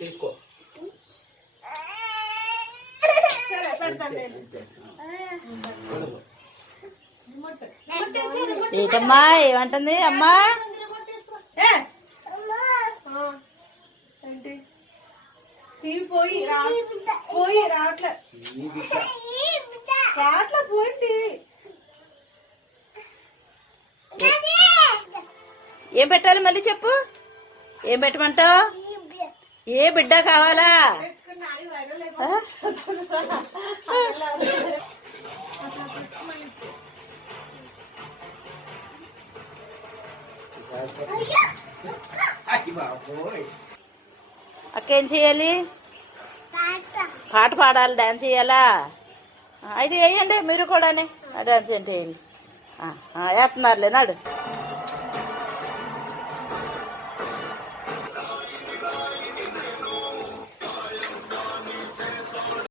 తీసుకో ఏంటమ్మా ఏమంటుంది అమ్మా? పోయి రావట్లే పోయింది. ఏం పెట్టాలి మళ్ళీ చెప్పు, ఏం పెట్టమంటావు? ఏ బిడ్డ కావాలా? అక్క ఏం చేయాలి? పాట పాడాలి, డాన్స్ చేయాలా? అయితే వేయండి మీరు కూడా డాన్స్ ఏంటి వేయండి. వేస్తున్నారులే నాడు.